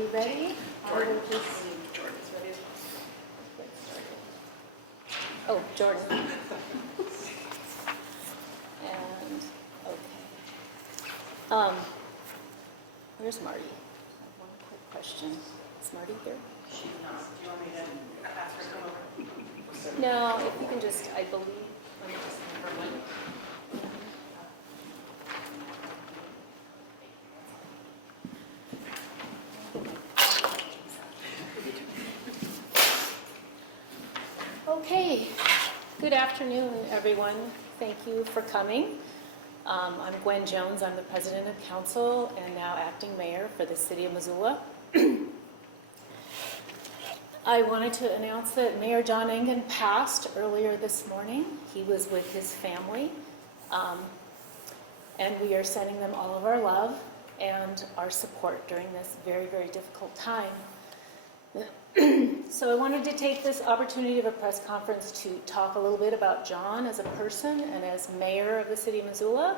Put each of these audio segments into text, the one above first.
we ready? Jordan. I will just... Jordan, as ready as possible. Get started. Oh, Jordan. And, okay. Where's Marty? I have one quick question. Is Marty here? She's not. Do you want me to ask her to come over? No, if you can just, I believe, let me just confirm it. Okay, good afternoon, everyone. Thank you for coming. I'm Gwen Jones. I'm the president of council and now acting mayor for the City of Missoula. I wanted to announce that Mayor John Engen passed earlier this morning. He was with his family, and we are sending them all of our love and our support during this very, very difficult time. So I wanted to take this opportunity of a press conference to talk a little bit about John as a person and as mayor of the City of Missoula.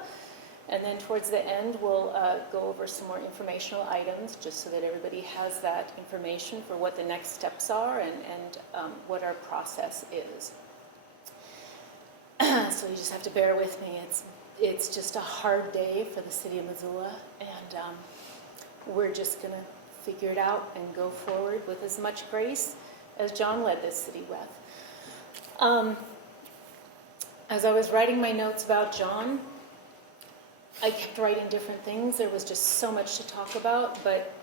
And then towards the end, we'll go over some more informational items just so that everybody has that information for what the next steps are and what our process is. So you just have to bear with me. It's just a hard day for the City of Missoula, and we're just going to figure it out and go forward with as much grace as John led this city with. As I was writing my notes about John, I kept writing different things. There was just so much to talk about, but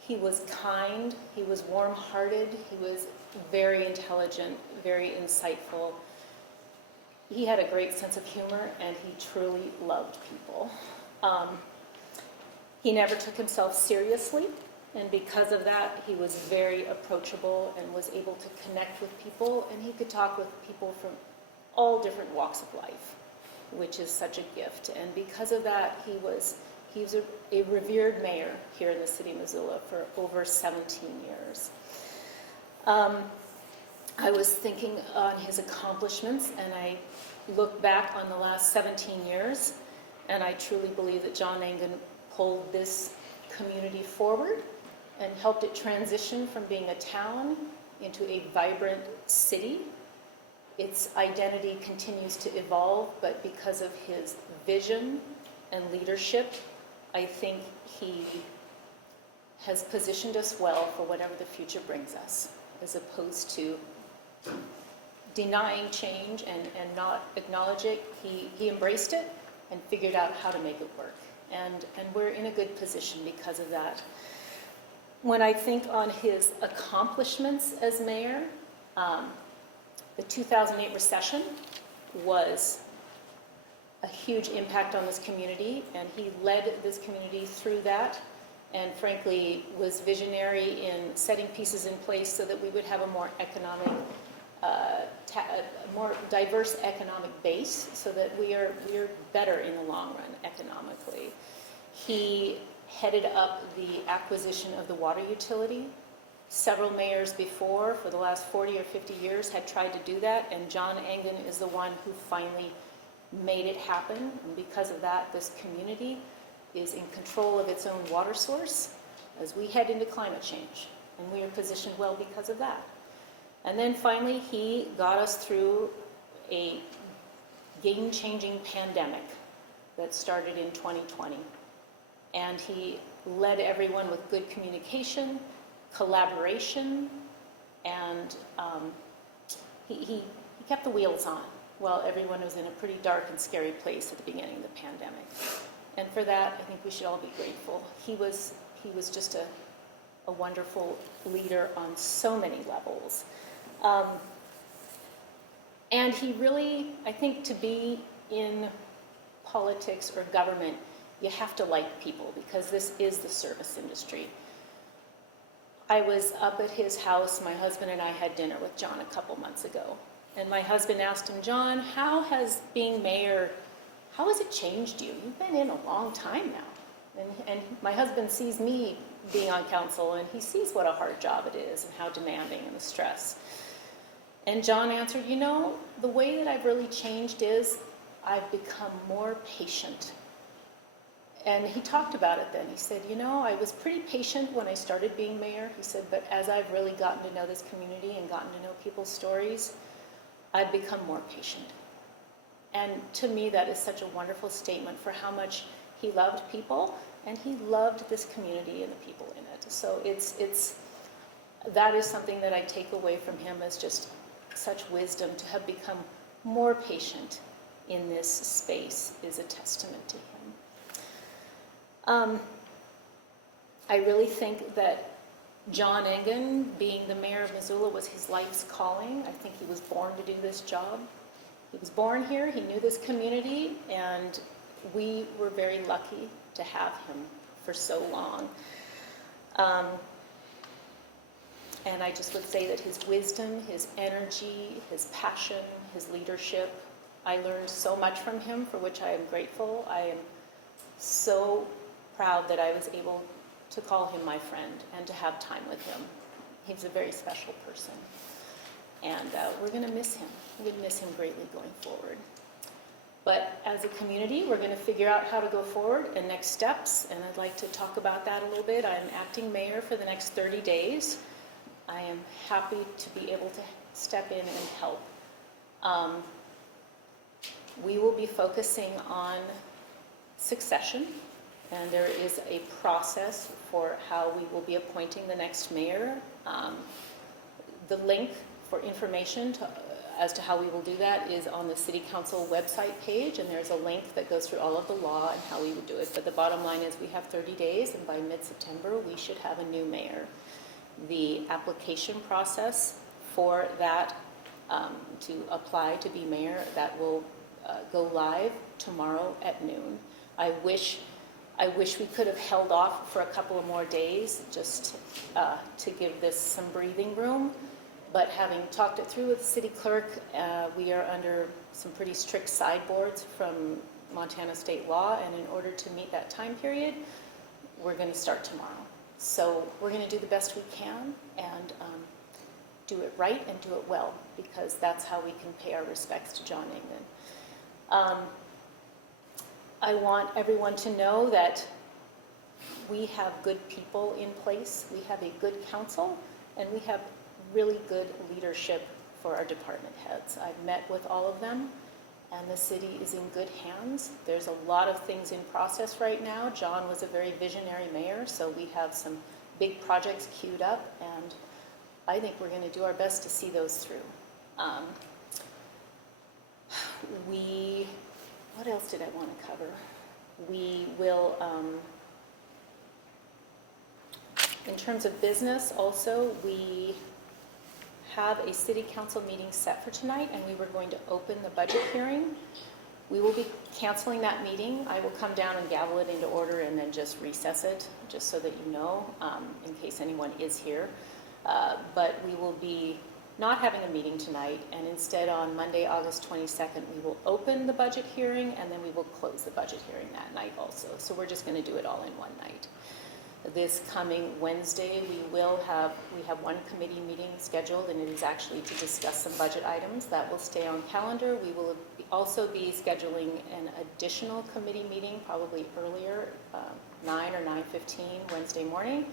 he was kind, he was warm-hearted, he was very intelligent, very insightful. He had a great sense of humor, and he truly loved people. He never took himself seriously, and because of that, he was very approachable and was able to connect with people, and he could talk with people from all different walks of life, which is such a gift. And because of that, he was a revered mayor here in the City of Missoula for over 17 years. I was thinking on his accomplishments, and I look back on the last 17 years, and I truly believe that John Engen pulled this community forward and helped it transition from being a town into a vibrant city. Its identity continues to evolve, but because of his vision and leadership, I think he has positioned us well for whatever the future brings us, as opposed to denying change and not acknowledge it. He embraced it and figured out how to make it work. And we're in a good position because of that. When I think on his accomplishments as mayor, the 2008 recession was a huge impact on this community, and he led this community through that, and frankly was visionary in setting pieces in place so that we would have a more economic, a more diverse economic base, so that we are better in the long run economically. He headed up the acquisition of the water utility. Several mayors before, for the last 40 or 50 years, had tried to do that, and John Engen is the one who finally made it happen. And because of that, this community is in control of its own water source as we head into climate change, and we are positioned well because of that. And then finally, he got us through a game-changing pandemic that started in 2020, and he led everyone with good communication, collaboration, and he kept the wheels on while everyone was in a pretty dark and scary place at the beginning of the pandemic. And for that, I think we should all be grateful. He was just a wonderful leader on so many levels. And he really, I think, to be in politics or government, you have to like people, because this is the service industry. I was up at his house. My husband and I had dinner with John a couple months ago. And my husband asked him, John, how has being mayor, how has it changed you? You've been in a long time now. And my husband sees me being on council, and he sees what a hard job it is and how demanding and the stress. And John answered, you know, the way that I've really changed is I've become more patient. And he talked about it then. He said, you know, I was pretty patient when I started being mayor. He said, but as I've really gotten to know this community and gotten to know people's stories, I've become more patient. And to me, that is such a wonderful statement for how much he loved people, and he loved this community and the people in it. So that is something that I take away from him as just such wisdom. To have become more patient in this space is a testament to him. I really think that John Engen, being the mayor of Missoula, was his life's calling. I think he was born to do this job. He was born here, he knew this community, and we were very lucky to have him for so long. And I just would say that his wisdom, his energy, his passion, his leadership, I learned so much from him, for which I am grateful. I am so proud that I was able to call him my friend and to have time with him. He's a very special person. And we're going to miss him. We're going to miss him greatly going forward. But as a community, we're going to figure out how to go forward and next steps. And I'd like to talk about that a little bit. I'm acting mayor for the next 30 days. I am happy to be able to step in and help. We will be focusing on succession, and there is a process for how we will be appointing the next mayor. The link for information as to how we will do that is on the City Council website page, and there's a link that goes through all of the law and how we would do it. But the bottom line is we have 30 days, and by mid-September we should have a new mayor. The application process for that to apply to be mayor, that will go live tomorrow at noon. I wish we could have held off for a couple of more days just to give this some breathing room. But having talked it through with the city clerk, we are under some pretty strict sideboards from Montana state law, and in order to meet that time period, we're going to start tomorrow. So we're going to do the best we can and do it right and do it well, because that's how we can pay our respects to John Engen. I want everyone to know that we have good people in place, we have a good council, and we have really good leadership for our department heads. I've met with all of them, and the city is in good hands. There's a lot of things in process right now. John was a very visionary mayor, so we have some big projects queued up, and I think we're going to do our best to see those through. What else did I want to cover? We will, in terms of business also, we have a city council meeting set for tonight, and we were going to open the budget hearing. We will be canceling that meeting. I will come down and gavel it into order and then just recess it, just so that you know, in case anyone is here. But we will be not having a meeting tonight, and instead on Monday, August 22nd, we will open the budget hearing, and then we will close the budget hearing that night also. So we're just going to do it all in one night. This coming Wednesday, we have one committee meeting scheduled, and it is actually to discuss some budget items. That will stay on calendar. We will also be scheduling an additional committee meeting, probably earlier, 9 or 9:15 Wednesday morning.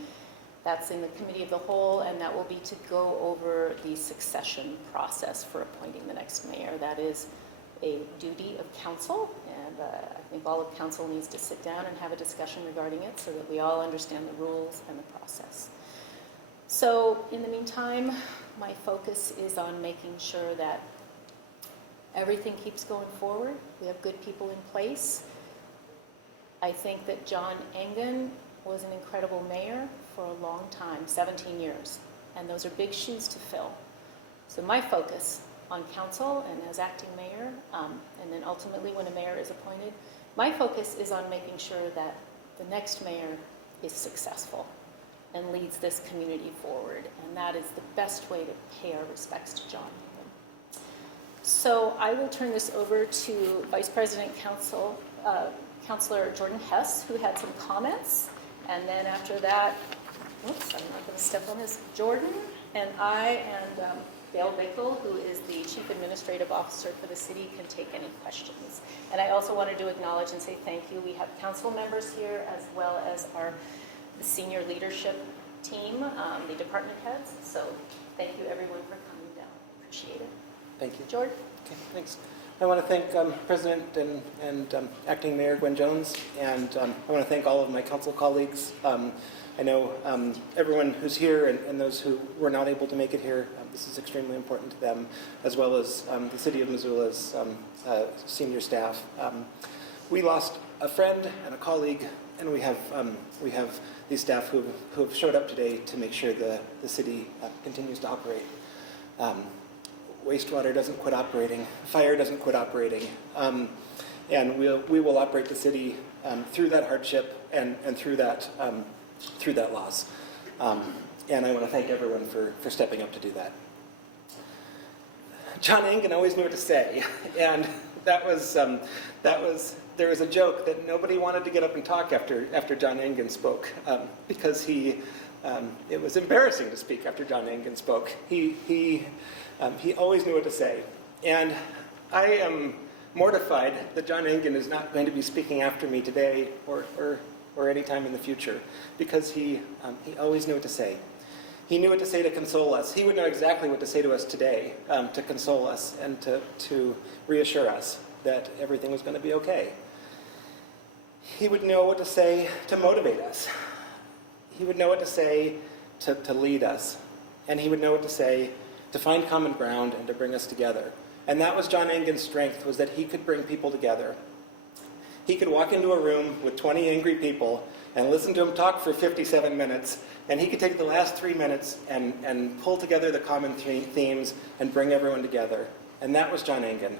That's in the committee of the whole, and that will be to go over the succession process for appointing the next mayor. That is a duty of council, and I think all of council needs to sit down and have a discussion regarding it so that we all understand the rules and the process. So in the meantime, my focus is on making sure that everything keeps going forward. We have good people in place. I think that John Engen was an incredible mayor for a long time, 17 years, and those are big shoes to fill. So my focus on council and as acting mayor, and then ultimately when a mayor is appointed, my focus is on making sure that the next mayor is successful and leads this community forward, and that is the best way to pay our respects to John Engen. So I will turn this over to Vice President Councilor Jordan Hess, who had some comments. And then after that, I'm not going to step on this, Jordan and I and Dale Bickle, who is the Chief Administrative Officer for the city, can take any questions. And I also wanted to acknowledge and say thank you. We have council members here as well as our senior leadership team, the department heads. So thank you everyone for coming down. Appreciate it. Thank you. George? Okay, thanks. I want to thank President and Acting Mayor Gwen Jones, and I want to thank all of my council colleagues. I know everyone who's here and those who were not able to make it here, this is extremely important to them, as well as the City of Missoula's senior staff. We lost a friend and a colleague, and we have these staff who have showed up today to make sure the city continues to operate. Wastewater doesn't quit operating, fire doesn't quit operating, and we will operate the city through that hardship and through that loss. And I want to thank everyone for stepping up to do that. John Engen always knew what to say, and there was a joke that nobody wanted to get up and talk after John Engen spoke because it was embarrassing to speak after John Engen spoke. He always knew what to say. And I am mortified that John Engen is not going to be speaking after me today or any time in the future, because he always knew what to say. He knew what to say to console us. He would know exactly what to say to us today to console us and to reassure us that everything was going to be okay. He would know what to say to motivate us. He would know what to say to lead us. And he would know what to say to find common ground and to bring us together. And that was John Engen's strength, was that he could bring people together. He could walk into a room with 20 angry people and listen to them talk for 57 minutes, and he could take the last 3 minutes and pull together the common themes and bring everyone together. And that was John Engen.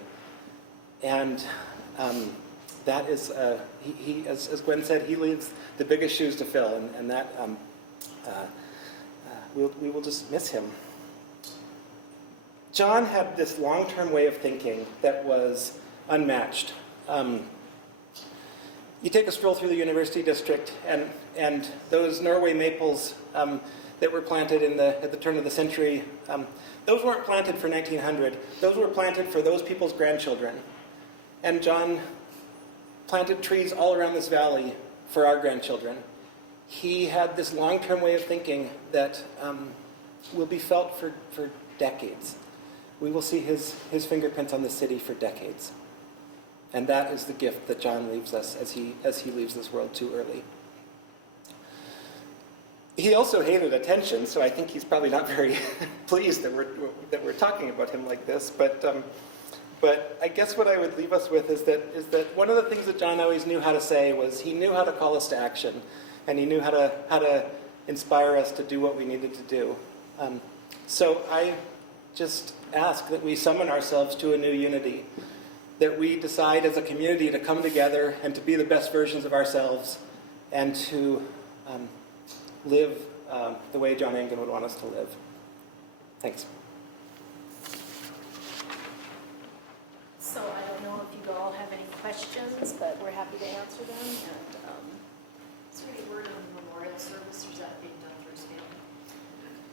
And that is, as Gwen said, he leaves the biggest shoes to fill, and that we will just miss him. John had this long-term way of thinking that was unmatched. You take a stroll through the University District, and those Norway maples that were planted at the turn of the century, those weren't planted for 1900. Those were planted for those people's grandchildren. And John planted trees all around this valley for our grandchildren. He had this long-term way of thinking that will be felt for decades. We will see his fingerprints on the city for decades. And that is the gift that John leaves us as he leaves this world too early. He also hated attention, so I think he's probably not very pleased that we're talking about him like this. But I guess what I would leave us with is that one of the things that John always knew how to say was he knew how to call us to action, and he knew how to inspire us to do what we needed to do. So I just ask that we summon ourselves to a new unity, that we decide as a community to come together and to be the best versions of ourselves and to live the way John Engen would want us to live. Thanks. So I don't know if you all have any questions, but we're happy to answer them. And Is there any word on the memorial service, or is that being done for his family?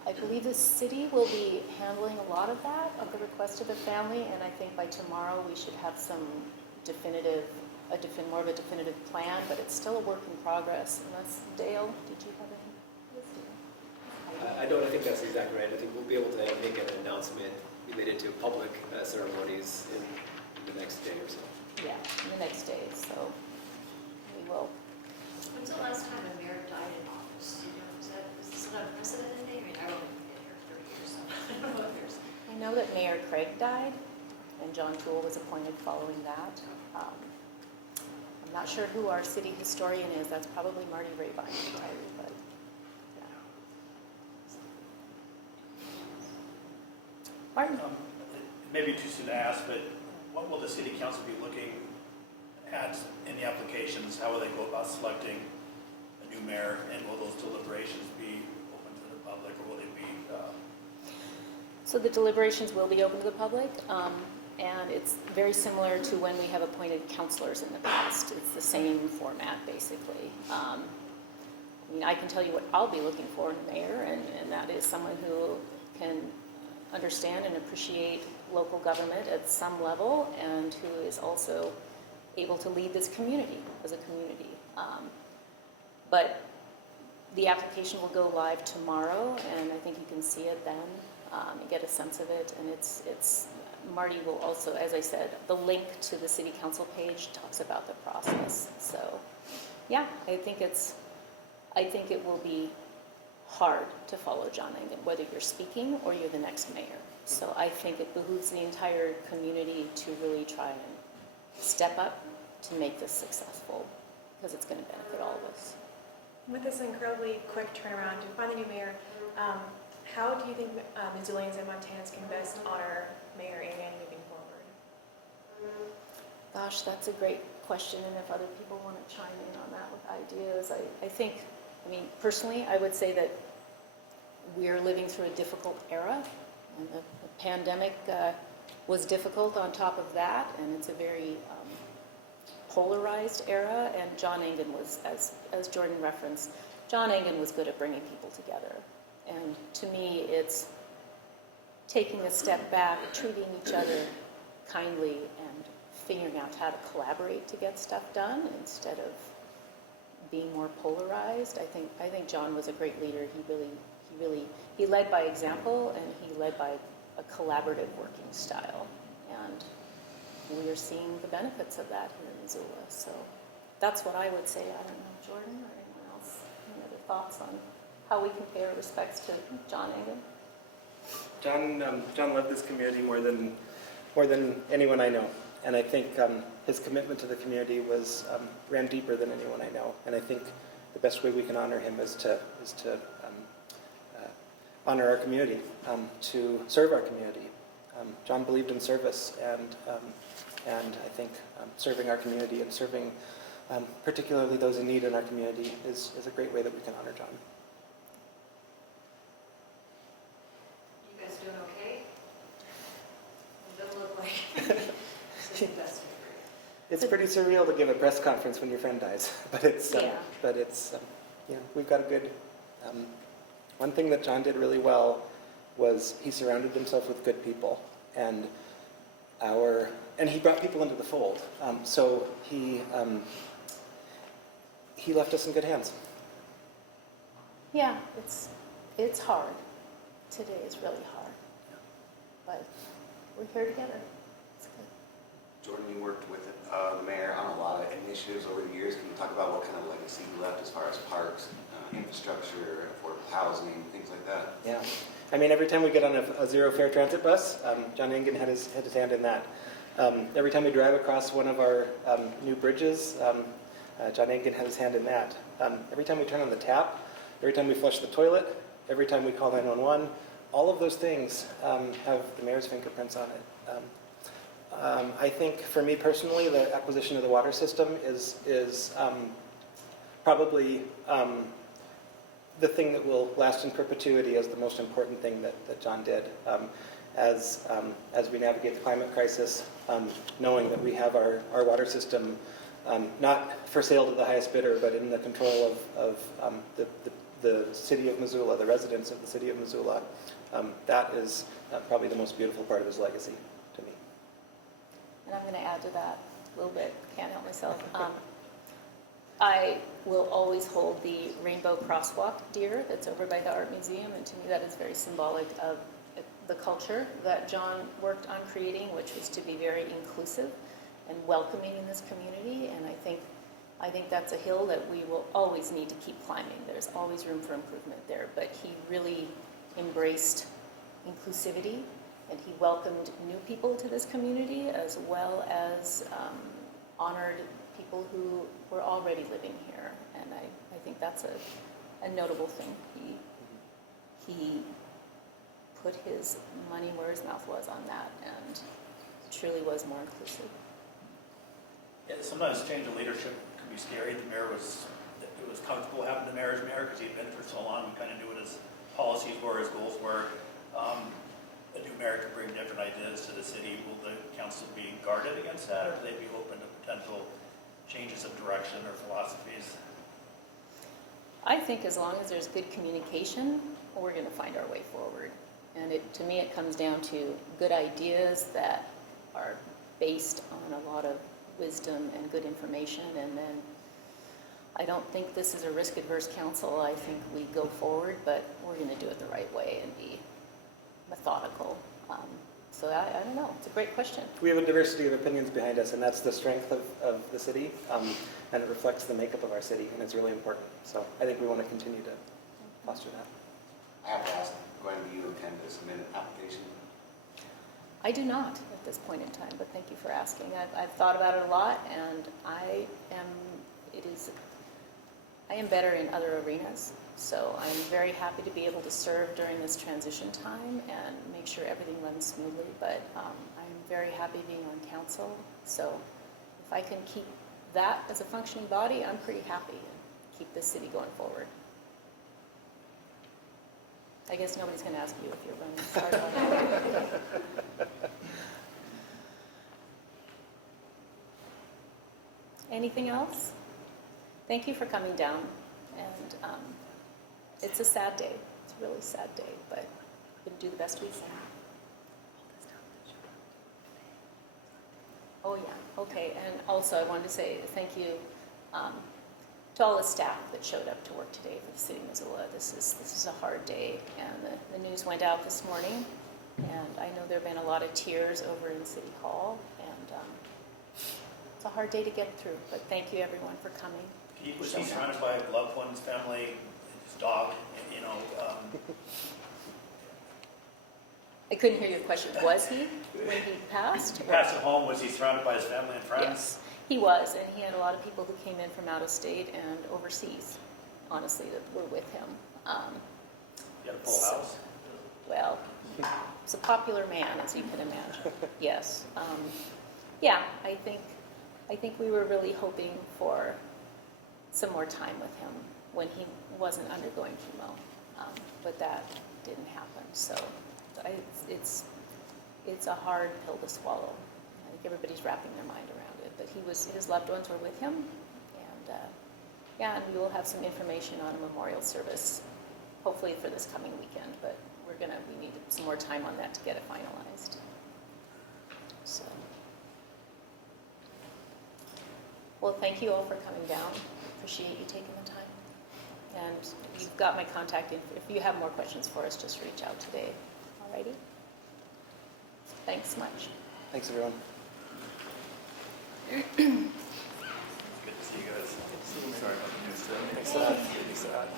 I believe the city will be handling a lot of that, of the request of the family, and I think by tomorrow we should have some more of a definitive plan, but it's still a work in progress. Unless, Dale, did you have any? I don't. I think that's exactly right. I think we'll be able to make an announcement related to public ceremonies in the next day or so. Yeah, in the next day, so we will. When's the last time a mayor died in office? Do you know, is this an unprecedented thing? I mean, I've only been here 30 years, so I don't know if there's... I know that Mayor Craig died, and John Toole was appointed following that. I'm not sure who our city historian is. That's probably Marty Rabine, to tell you, but yeah. Martin? Maybe too soon to ask, but what will the city council be looking at in the applications? How will they go about selecting a new mayor? And will those deliberations be open to the public, or will they be... So the deliberations will be open to the public, and it's very similar to when we have appointed counselors in the past. It's the same format, basically. I mean, I can tell you what I'll be looking for in a mayor, and that is someone who can understand and appreciate local government at some level, and who is also able to lead this community as a community. But the application will go live tomorrow, and I think you can see it then, and get a sense of it. And it's Marty will also, as I said, the link to the city council page talks about the process. So, yeah, I think it will be hard to follow John Engen, whether you're speaking or you're the next mayor. So I think it behooves the entire community to really try and step up to make this successful, because it's going to benefit all of us. With this incredibly quick turnaround to find a new mayor, how do you think Missoulians and Montanans can best honor Mayor Engen moving forward? Gosh, that's a great question, and if other people want to chime in on that with ideas, I mean, personally, I would say that we're living through a difficult era, and the pandemic was difficult on top of that, and it's a very polarized era, and John Engen was, as Jordan referenced, John Engen was good at bringing people together. And to me, it's taking a step back, treating each other kindly, and figuring out how to collaborate to get stuff done instead of being more polarized. I think John was a great leader. He led by example, and he led by a collaborative working style. And we are seeing the benefits of that here in Missoula. So that's what I would say. I don't know, Jordan or anyone else, any other thoughts on how we can pay our respects to John Engen? John loved this community more than anyone I know, and I think his commitment to the community ran deeper than anyone I know. And I think the best way we can honor him is to honor our community, to serve our community. John believed in service, and I think serving our community and serving particularly those in need in our community is a great way that we can honor John. You guys doing okay? It doesn't look like it's invested. It's pretty surreal to give a press conference when your friend dies, but it's we've got a good. One thing that John did really well was he surrounded himself with good people, and he brought people into the fold. So he left us in good hands. Yeah, it's hard. Today is really hard, but we're here together. It's good. Jordan, you worked with the mayor on a lot of initiatives over the years. Can you talk about what kind of legacy you left as far as parks, infrastructure, affordable housing, things like that? Yeah, I mean, every time we get on a zero fare transit bus, John Engen had his hand in that. Every time we drive across one of our new bridges, John Engen had his hand in that. Every time we turn on the tap, every time we flush the toilet, every time we call 911, all of those things have the mayor's fingerprints on it. I think for me personally, the acquisition of the water system is probably the thing that will last in perpetuity as the most important thing that John did. As we navigate the climate crisis, knowing that we have our water system not for sale to the highest bidder, but in the control of the City of Missoula, the residents of the City of Missoula, that is probably the most beautiful part of his legacy to me. And I'm going to add to that a little bit. Can't help myself. I will always hold the rainbow crosswalk deer that's over by the Art Museum, and to me that is very symbolic of the culture that John worked on creating, which was to be very inclusive and welcoming in this community. And I think that's a hill that we will always need to keep climbing. There's always room for improvement there, but he really embraced inclusivity, and he welcomed new people to this community as well as honored people who were already living here. And I think that's a notable thing. He put his money where his mouth was on that, and truly was more inclusive. Yeah, sometimes change of leadership can be scary. It was comfortable having the mayor as mayor because he'd been for so long. We kind of knew what his policies were, his goals were. A new mayor could bring different ideas to the city. Will the council be guarded against that, or will they be open to potential changes of direction or philosophies? I think as long as there's good communication, we're going to find our way forward. And to me, it comes down to good ideas that are based on a lot of wisdom and good information. And then I don't think this is a risk-averse council. I think we go forward, but we're going to do it the right way and be methodical. So I don't know. It's a great question. We have a diversity of opinions behind us, and that's the strength of the city, and it reflects the makeup of our city, and it's really important. So I think we want to continue to foster that. I have to ask, Gwen, do you intend to submit an application? I do not at this point in time, but thank you for asking. I've thought about it a lot, and I am better in other arenas. So I'm very happy to be able to serve during this transition time and make sure everything runs smoothly. But I'm very happy being on council. So if I can keep that as a functioning body, I'm pretty happy and keep this city going forward. I guess nobody's going to ask you if you're running. Sorry about that. Anything else? Thank you for coming down. And it's a sad day. It's a really sad day, but we're going to do the best we can. Oh, yeah. Okay. And also, I wanted to say thank you to all the staff that showed up to work today for the City of Missoula. This is a hard day, and the news went out this morning, and I know there have been a lot of tears over in City Hall, and it's a hard day to get through, but thank you everyone for coming. Was he surrounded by loved ones, family, his dog, you know? I couldn't hear your question. Was he when he passed? He passed at home. Was he surrounded by his family and friends? Yes, he was, and he had a lot of people who came in from out of state and overseas, honestly, that were with him. He had a full house? Well, he's a popular man, as you can imagine. Yes. Yeah, I think we were really hoping for some more time with him when he wasn't undergoing chemo, but that didn't happen. So it's a hard pill to swallow. I think everybody's wrapping their mind around it, but his loved ones were with him, and and we will have some information on a memorial service, hopefully for this coming weekend. But we need some more time on that to get it finalized. So, well, thank you all for coming down. Appreciate you taking the time. And you've got my contact info. If you have more questions for us, just reach out today. Alrighty? Thanks much. Thanks, everyone. Good to see you guys. Sorry about the news. Thanks a lot.